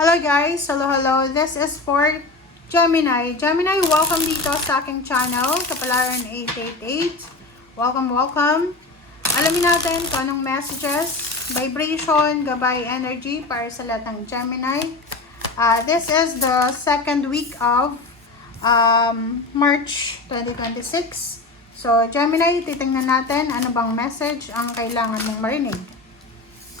Hello guys! Hello! This is for Gemini. Gemini, welcome dito sa aking channel, Kapalaran 888. Welcome! Alamin natin kung anong messages, vibration, gabay energy para sa lahat ng Gemini. This is the second week of March 2026. So, Gemini, titingnan natin ano bang message ang kailangan mong marinig.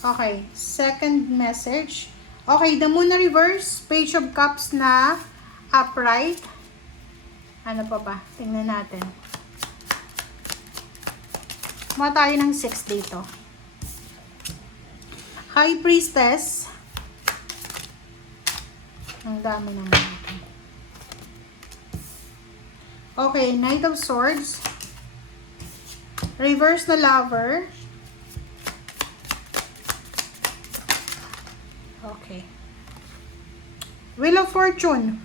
Okay, second message. Okay, the Moon na reverse, Page of Cups na upright. Ano pa ba? Tingnan natin. Mga tayo ng 6 dito. High Priestess. Ang dami naman ito. Okay, Knight of Swords. Reverse na Lover. Okay. Wheel of Fortune.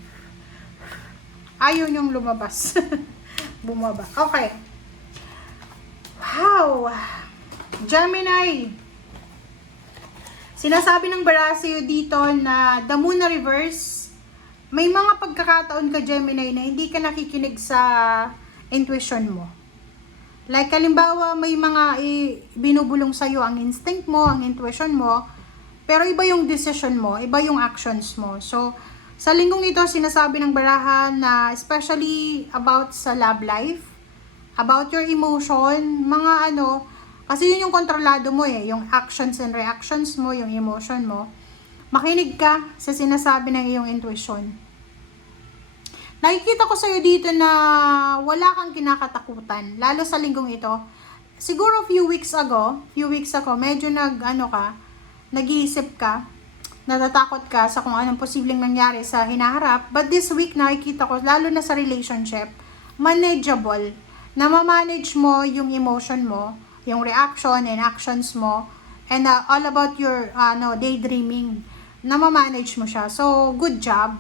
Ayaw niyong lumabas. Bumaba. Okay. Wow! Gemini. Sinasabi ng Barasio dito na the Moon na reverse, may mga pagkakataon ka Gemini na hindi ka nakikinig sa intuition mo. Like halimbawa, may mga binubulong sa'yo ang instinct mo, ang intuition mo, pero iba yung decision mo, iba yung actions mo. So, sa linggong ito, sinasabi ng barahan na especially about sa love life, about your emotion, mga ano, kasi yun yung kontrolado mo yung actions and reactions mo, yung emotion mo. Makinig ka sa sinasabi ng iyong intuition. Nakikita ko sa'yo dito na wala kang kinakatakutan, lalo sa linggong ito. Siguro few weeks ago, medyo nag-iisip ka, natatakot ka sa kung anong posibleng nangyari sa hinaharap. But this week, nakikita ko, lalo na sa relationship, manageable. Na ma-manage mo yung emotion mo, yung reaction and actions mo, and all about your daydreaming, na ma-manage mo siya. So, good job.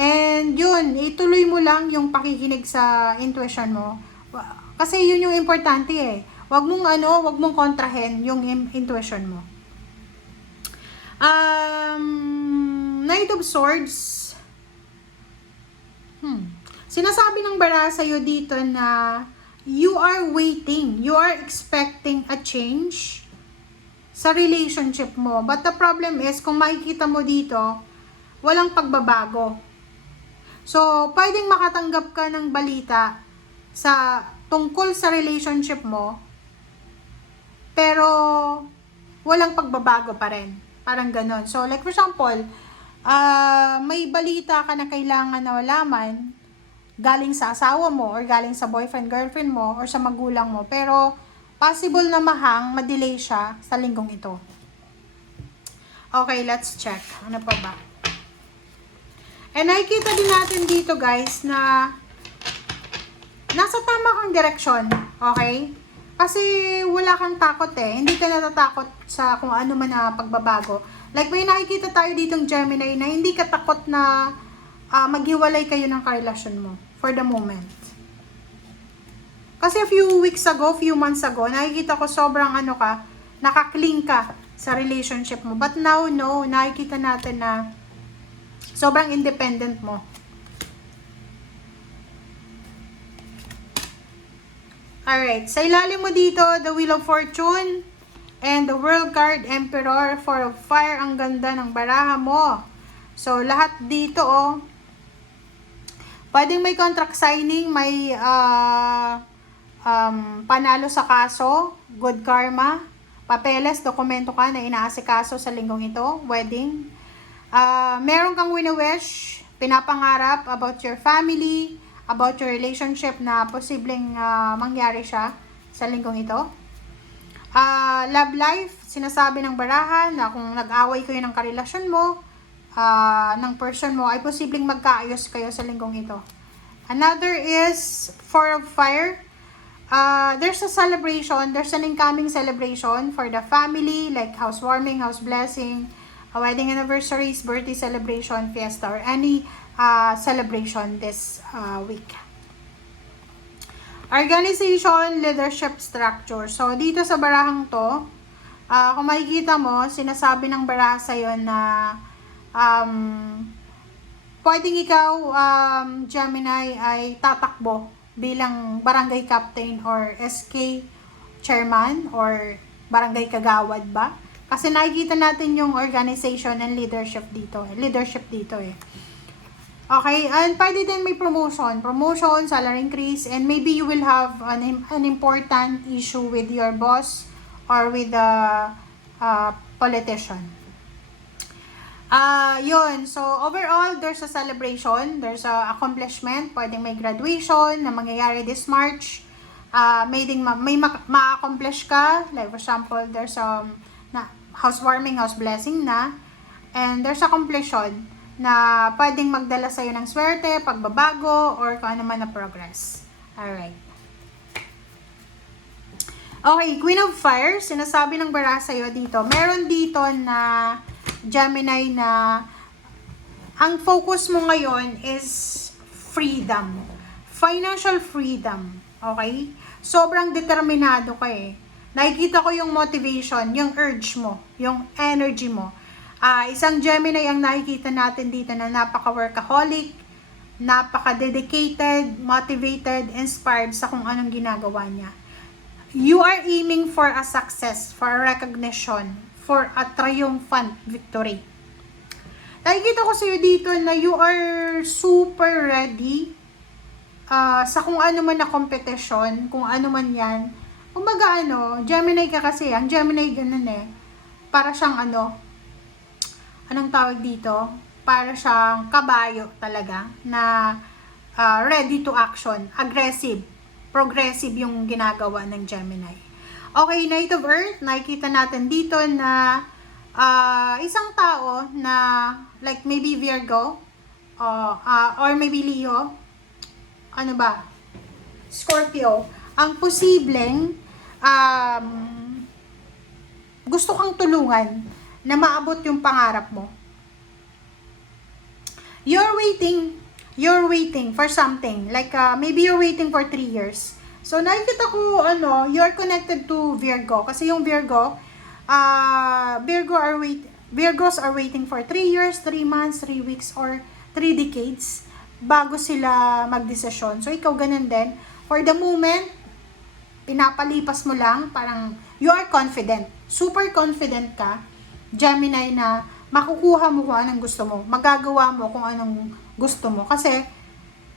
And yun, ituloy mo lang yung pakikinig sa intuition mo. Kasi yun yung importante Wag mong kontrahen yung intuition mo. Knight of Swords. Sinasabi ng bara sa'yo dito na you are waiting, you are expecting a change sa relationship mo. But the problem is, kung makikita mo dito, walang pagbabago. So, pwedeng makatanggap ka ng balita tungkol sa relationship mo, pero walang pagbabago pa rin. Parang ganon. So, like for example, may balita ka na kailangan na malaman galing sa asawa mo or galing sa boyfriend, girlfriend mo or sa magulang mo. Pero, possible na ma-delay siya sa linggong ito. Okay, let's check. Ano pa ba? And nakikita din natin dito guys na nasa tama kang direksyon. Okay? Kasi wala kang takot Hindi ka natatakot sa kung ano man na pagbabago. Like may nakikita tayo ditong Gemini na hindi ka takot na maghiwalay kayo ng karelasyon mo for the moment. Kasi a few months ago, nakikita ko sobrang nakakling ka sa relationship mo. But now, no, nakikita natin na sobrang independent mo. Alright, sa ilalim mo dito, the Wheel of Fortune and the World card, Emperor, Four of Fire. Ang ganda ng baraha mo. So, lahat dito, pwedeng may contract signing, may panalo sa kaso, good karma, papeles, dokumento ka na inaasikaso sa linggong ito, wedding. Meron kang wini-wish, pinapangarap about your family, about your relationship na posibleng mangyari siya sa linggong ito. Love life, sinasabi ng barahan na kung nag-away kayo ng karelasyon mo, ng person mo, ay posibleng magkaayos kayo sa linggong ito. Another is Four of Fire. There's a celebration, there's an incoming celebration for the family, like housewarming, house blessing, wedding anniversaries, birthday celebration, fiesta, or any celebration this week. Organization, leadership, structure. So, dito sa barahang to, kung makikita mo, sinasabi ng baraha sa'yo na pwedeng ikaw, Gemini, ay tatakbo bilang barangay captain or SK chairman or barangay kagawad ba? Kasi nakikita natin yung organization and leadership dito. Okay, and pwede din may promotion, salary increase, and maybe you will have an important issue with your boss or with the politician. Yun. So, overall, there's a celebration, there's a accomplishment, pwedeng may graduation na mangyayari this March. May ma-accomplish ka, like for example, there's housewarming, house blessing na, and there's a completion na pwedeng magdala sa'yo ng swerte, pagbabago, or kung ano man na progress. Alright. Okay, Queen of Fire, sinasabi ng bara sa'yo dito, meron dito na Gemini na ang focus mo ngayon is freedom. Financial freedom. Okay? Sobrang determinado ka eh. Nakikita ko yung motivation, yung urge mo, yung energy mo. Isang Gemini ang nakikita natin dito na napaka-workaholic, napaka-dedicated, motivated, inspired sa kung anong ginagawa niya. You are aiming for a success, for a recognition, for a triumphant victory. Nakikita ko sa iyo dito na you are super ready sa kung ano man na competition, kung ano man yan. Kumaga Gemini ka kasi, ang Gemini ganun eh. Para siyang anong tawag dito? Para siyang kabayo talaga na ready to action, aggressive, progressive yung ginagawa ng Gemini. Okay, Knight of Earth, nakikita natin dito na isang tao na like maybe Virgo or maybe Leo, Scorpio, ang posibleng gusto kang tulungan na maabot yung pangarap mo. You're waiting for something, like maybe you're waiting for 3 years. So, nakikita ko, you're connected to Virgo. Kasi yung Virgos are waiting for 3 years, 3 months, 3 weeks, or 3 decades bago sila magdesisyon. So, ikaw ganun din. For the moment, pinapalipas mo lang, parang you are confident. Super confident ka, Gemini, na makukuha mo kung anong gusto mo. Magagawa mo kung anong gusto mo. Kasi,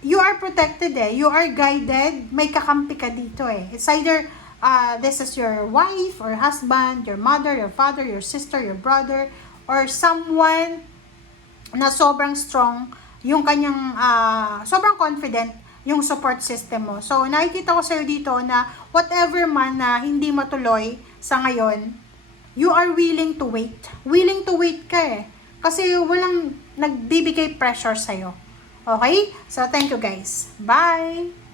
you are protected you are guided, may kakampi ka dito It's either this is your wife or husband, your mother, your father, your sister, your brother, or someone na sobrang strong yung kanyang sobrang confident yung support system mo. So nakikita ko sa'yo dito na whatever man na hindi matuloy sa ngayon, you are willing to wait ka kasi walang nagbibigay pressure sa'yo. Okay? So, thank you guys. Bye!